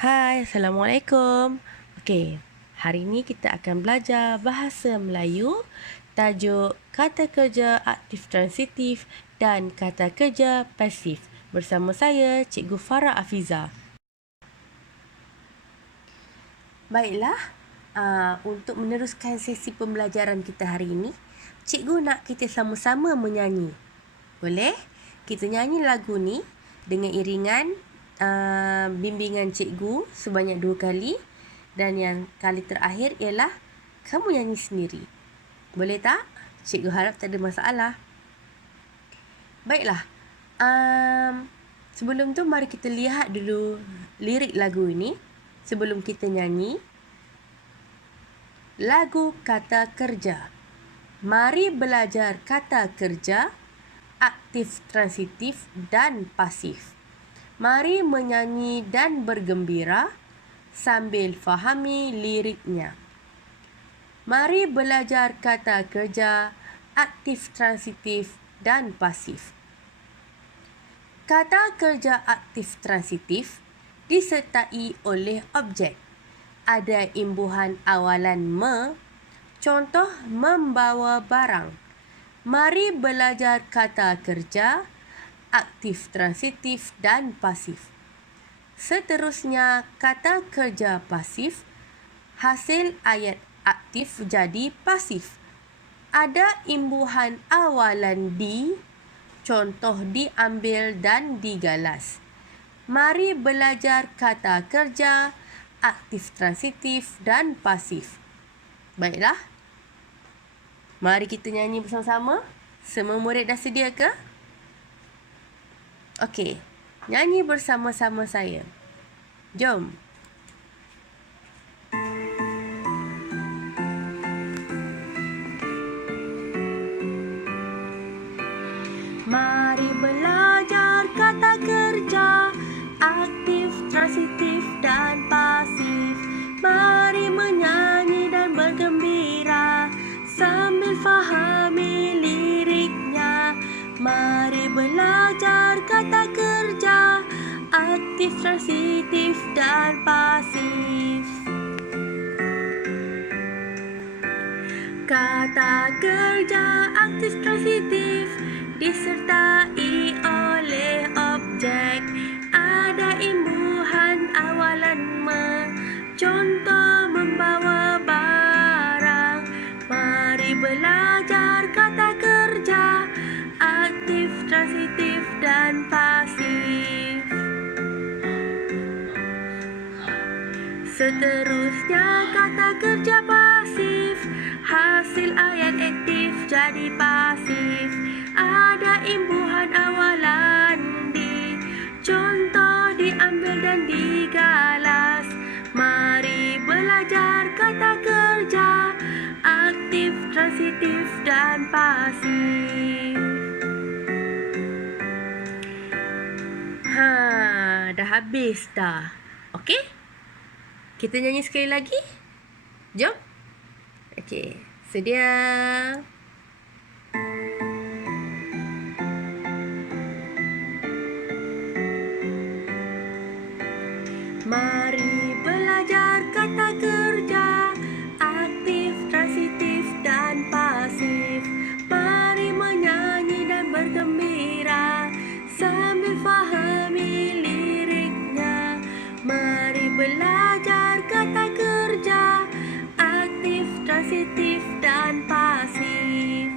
Hai, Assalamualaikum. Okey, hari ini kita akan belajar bahasa Melayu, tajuk kata kerja aktif transitif dan kata kerja pasif. Bersama saya, Cikgu Farah Afiza. Baiklah, untuk meneruskan sesi pembelajaran kita hari ini, Cikgu nak kita sama-sama menyanyi. Boleh? Kita nyanyi lagu ni dengan iringan bimbingan cikgu sebanyak 2 kali, dan yang kali terakhir ialah kamu nyanyi sendiri. Boleh tak? Cikgu harap tak ada masalah. Baiklah, sebelum tu mari kita lihat dulu lirik lagu ini sebelum kita nyanyi. Lagu kata kerja. Mari belajar kata kerja aktif, transitif dan pasif. Mari menyanyi dan bergembira sambil fahami liriknya. Mari belajar kata kerja aktif, transitif dan pasif. Kata kerja aktif transitif disertai oleh objek. Ada imbuhan awalan me, contoh membawa barang. Mari belajar kata kerja aktif, transitif dan pasif. Seterusnya, kata kerja pasif, hasil ayat aktif jadi pasif. Ada imbuhan awalan di, contoh diambil dan digalas. Mari belajar kata kerja aktif, transitif dan pasif. Baiklah, mari kita nyanyi bersama-sama. Semua murid dah sedia ke? Okey, nyanyi bersama-sama saya. Jom. Mari belajar kata kerja aktif, transitif dan pasif. Mari menyanyi dan bergembira sambil fahami liriknya. Mari belajar kata kerja aktif, transitif dan pasif. Kata kerja aktif, transitif disertai oleh objek. Ada imbuhan awalan me, contoh membawa barang. Mari belajar kata kerja aktif, transitif dan pasif. Seterusnya kata kerja pasif, hasil ayat aktif jadi pasif. Ada imbuhan awalan di, contoh diambil dan digalas. Mari belajar kata kerja aktif, transitif dan pasif. Dah habis dah. Okey? Kita nyanyi sekali lagi? Jom. Okey, sedia. Mari belajar kata kerja aktif, transitif dan pasif. Mari menyanyi dan bergembira sambil fahami liriknya. Mari belajar kata kerja aktif, transitif dan pasif.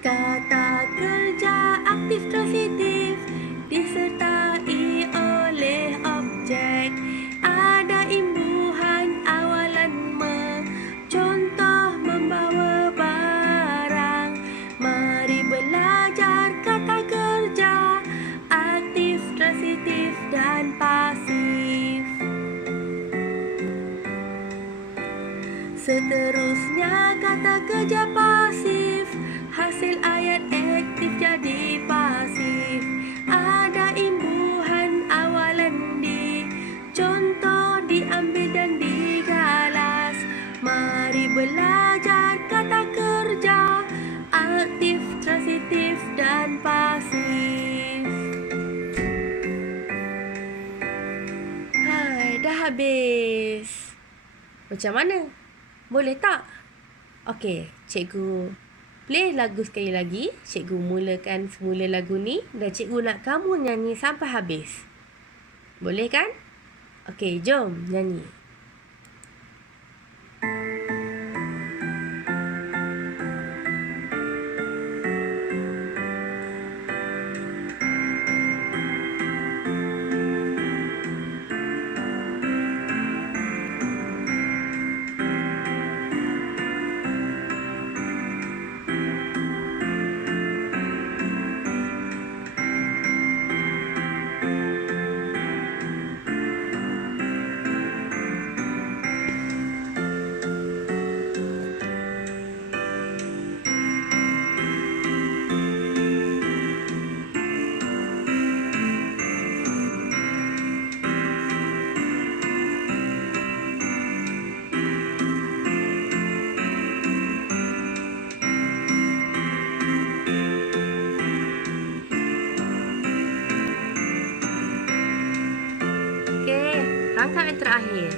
Kata kerja aktif, transitif disertai oleh objek. Ada imbuhan awalan me, contoh membawa barang. Mari belajar kata kerja aktif, transitif dan pasif. Seterusnya kata kerja pasif, hasil ayat aktif jadi pasif. Ada imbuhan awalan di, contoh diambil dan digalas. Mari belajar kata kerja aktif, transitif dan pasif. habis. Macam mana? Boleh tak? Okey, cikgu play lagu sekali lagi. Cikgu mulakan semula lagu ni dan cikgu nak kamu nyanyi sampai habis. Boleh kan? Okey, jom nyanyi. Okey, rangkap yang terakhir.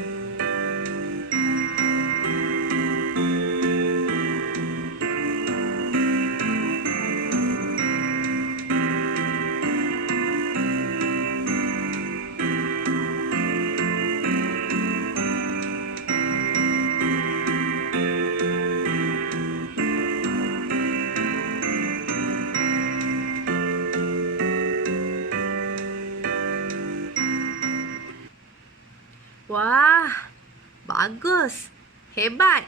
Wah, bagus. Hebat.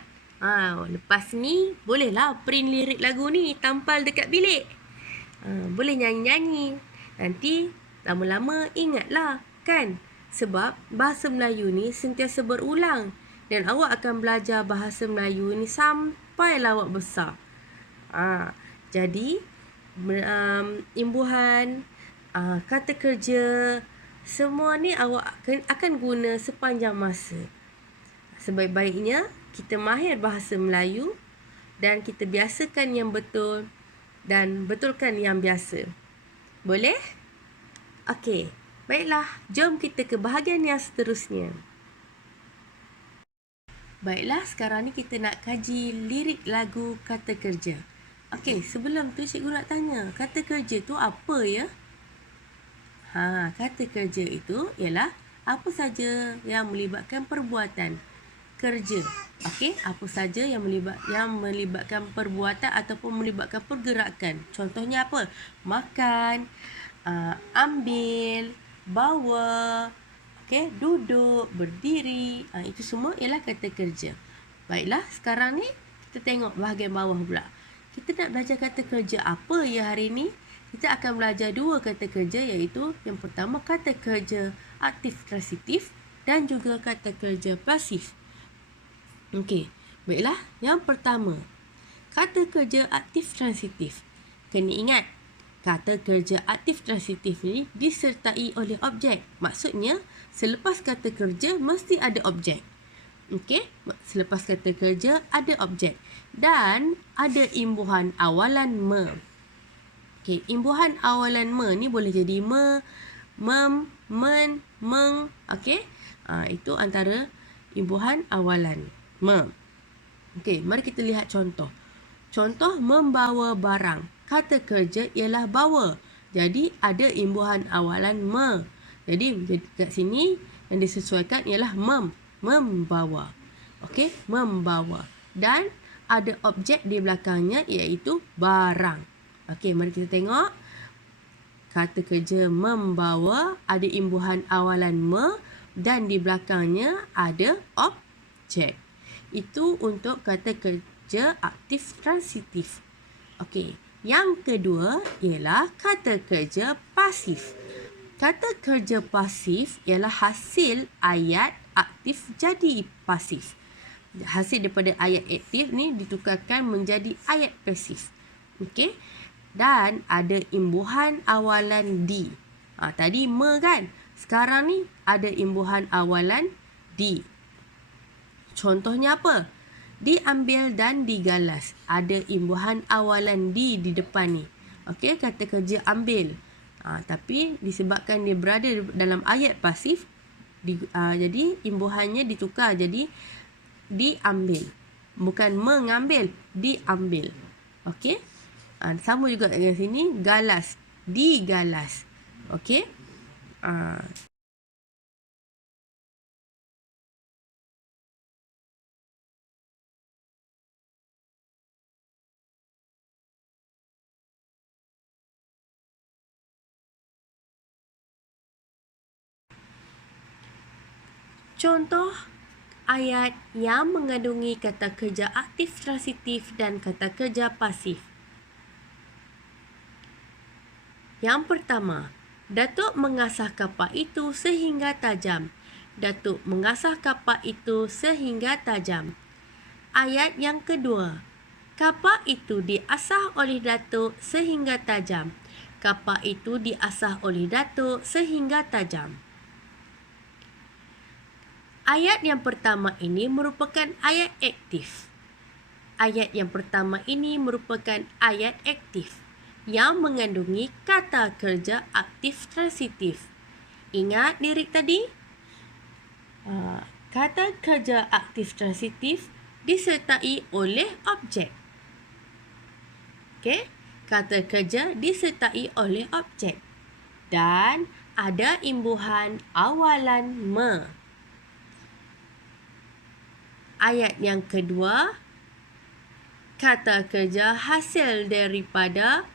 Lepas ni, bolehlah print lirik lagu ni tampal dekat bilik. Boleh nyanyi-nyanyi. Nanti, lama-lama ingatlah, kan? Sebab bahasa Melayu ni sentiasa berulang. Dan awak akan belajar bahasa Melayu ni sampailah awak besar. Jadi, imbuhan, kata kerja, semua ni awak akan guna sepanjang masa. Sebaik-baiknya kita mahir bahasa Melayu dan kita biasakan yang betul dan betulkan yang biasa. Boleh? Okey, baiklah. Jom kita ke bahagian yang seterusnya. Baiklah, sekarang ni kita nak kaji lirik lagu kata kerja. Okey, sebelum tu cikgu nak tanya, kata kerja tu apa ya? Kata kerja itu ialah apa saja yang melibatkan perbuatan kerja. Okey, apa saja yang melibatkan perbuatan ataupun melibatkan pergerakan. Contohnya apa? Makan, ambil, bawa, okey, duduk, berdiri. Itu semua ialah kata kerja. Baiklah, sekarang ni kita tengok bahagian bawah pula. Kita nak belajar kata kerja apa ya hari ni? Kita akan belajar dua kata kerja, iaitu yang pertama kata kerja aktif transitif dan juga kata kerja pasif. Okey, baiklah. Yang pertama, kata kerja aktif transitif. Kena ingat, kata kerja aktif transitif ni disertai oleh objek. Maksudnya, selepas kata kerja mesti ada objek. Okey, selepas kata kerja ada objek dan ada imbuhan awalan me. Okey, imbuhan awalan me ni boleh jadi me, mem, men, meng. Okey, itu antara imbuhan awalan me. Okey, mari kita lihat contoh. Contoh, membawa barang. Kata kerja ialah bawa. Jadi, ada imbuhan awalan me. Jadi, kat sini yang disesuaikan ialah membawa. Okey, membawa. Dan ada objek di belakangnya iaitu barang. Okey, mari kita tengok. Kata kerja membawa ada imbuhan awalan me dan di belakangnya ada objek. Itu untuk kata kerja aktif transitif. Okey, yang kedua ialah kata kerja pasif. Kata kerja pasif ialah hasil ayat aktif jadi pasif. Hasil daripada ayat aktif ni ditukarkan menjadi ayat pasif. Okey. Dan ada imbuhan awalan di. Tadi me kan? Sekarang ni ada imbuhan awalan di. Contohnya apa? Diambil dan digalas. Ada imbuhan awalan di depan ni. Okey, kata kerja ambil. Tapi disebabkan dia berada dalam ayat pasif, Jadi imbuhannya ditukar jadi diambil. Bukan mengambil, diambil. Okey? Sama juga dengan sini, galas, digalas. Okey? Contoh ayat yang mengandungi kata kerja aktif transitif dan kata kerja pasif. Yang pertama, Datuk mengasah kapak itu sehingga tajam. Datuk mengasah kapak itu sehingga tajam. Ayat yang kedua, kapak itu diasah oleh Datuk sehingga tajam. Kapak itu diasah oleh Datuk sehingga tajam. Ayat yang pertama ini merupakan ayat aktif. Ayat yang pertama ini merupakan ayat aktif yang mengandungi kata kerja aktif transitif. Ingat lirik tadi? Kata kerja aktif transitif disertai oleh objek. Okey? Kata kerja disertai oleh objek. Dan ada imbuhan awalan me. Ayat yang kedua, kata kerja hasil daripada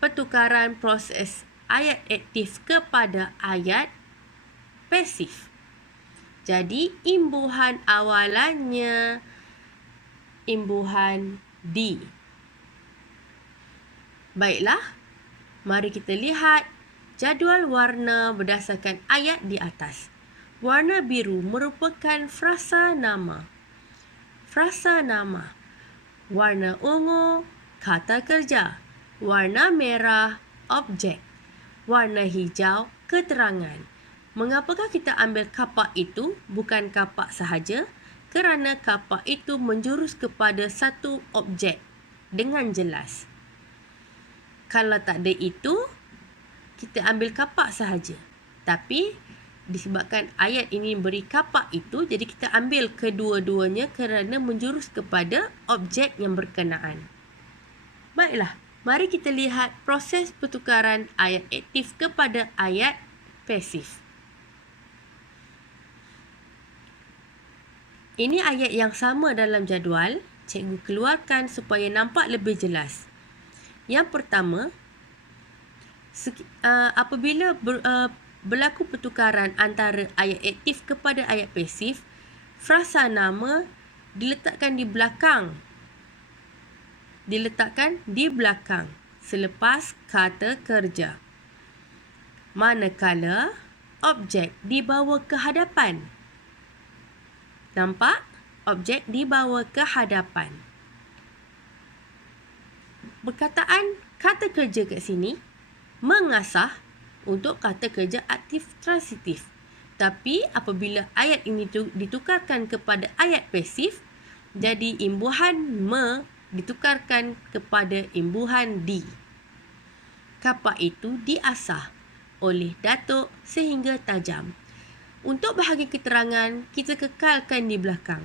pertukaran proses ayat aktif kepada ayat pasif. Jadi, imbuhan awalannya imbuhan D. Baiklah, mari kita lihat jadual warna berdasarkan ayat di atas. Warna biru merupakan frasa nama. Frasa nama. Warna ungu, kata kerja. Warna merah, objek. Warna hijau, keterangan. Mengapakah kita ambil kapak itu, bukan kapak sahaja? Kerana kapak itu menjurus kepada satu objek dengan jelas. Kalau tak ada itu, kita ambil kapak sahaja. Tapi disebabkan ayat ini beri kapak itu, jadi kita ambil kedua-duanya kerana menjurus kepada objek yang berkenaan. Baiklah, mari kita lihat proses pertukaran ayat aktif kepada ayat pasif. Ini ayat yang sama dalam jadual. Cikgu keluarkan supaya nampak lebih jelas. Yang pertama, apabila berlaku pertukaran antara ayat aktif kepada ayat pasif, frasa nama diletakkan di belakang. Selepas kata kerja. Manakala objek dibawa ke hadapan. Nampak? Objek dibawa ke hadapan. Perkataan kata kerja kat sini mengasah untuk kata kerja aktif transitif. Tapi apabila ayat ini ditukarkan kepada ayat pasif, jadi imbuhan me ditukarkan kepada imbuhan D. Kapak itu diasah oleh Datuk sehingga tajam. Untuk bahagian keterangan, kita kekalkan di belakang.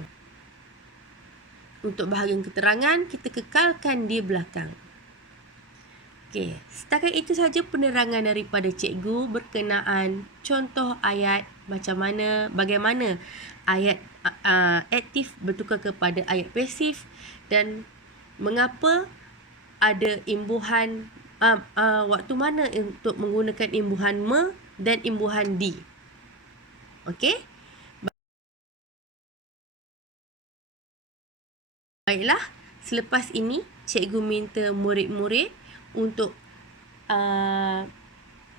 Okey, setakat itu saja penerangan daripada cikgu berkenaan contoh ayat bagaimana ayat aktif bertukar kepada ayat pasif dan mengapa ada imbuhan waktu mana untuk menggunakan imbuhan me dan imbuhan D. Okey? Baiklah, selepas ini cikgu minta murid-murid untuk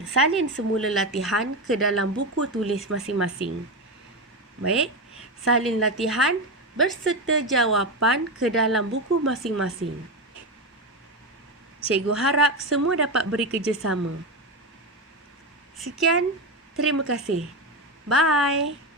salin semula latihan ke dalam buku tulis masing-masing. Baik, salin latihan berserta jawapan ke dalam buku masing-masing. Cikgu harap semua dapat beri kerjasama. Sekian, terima kasih. Bye.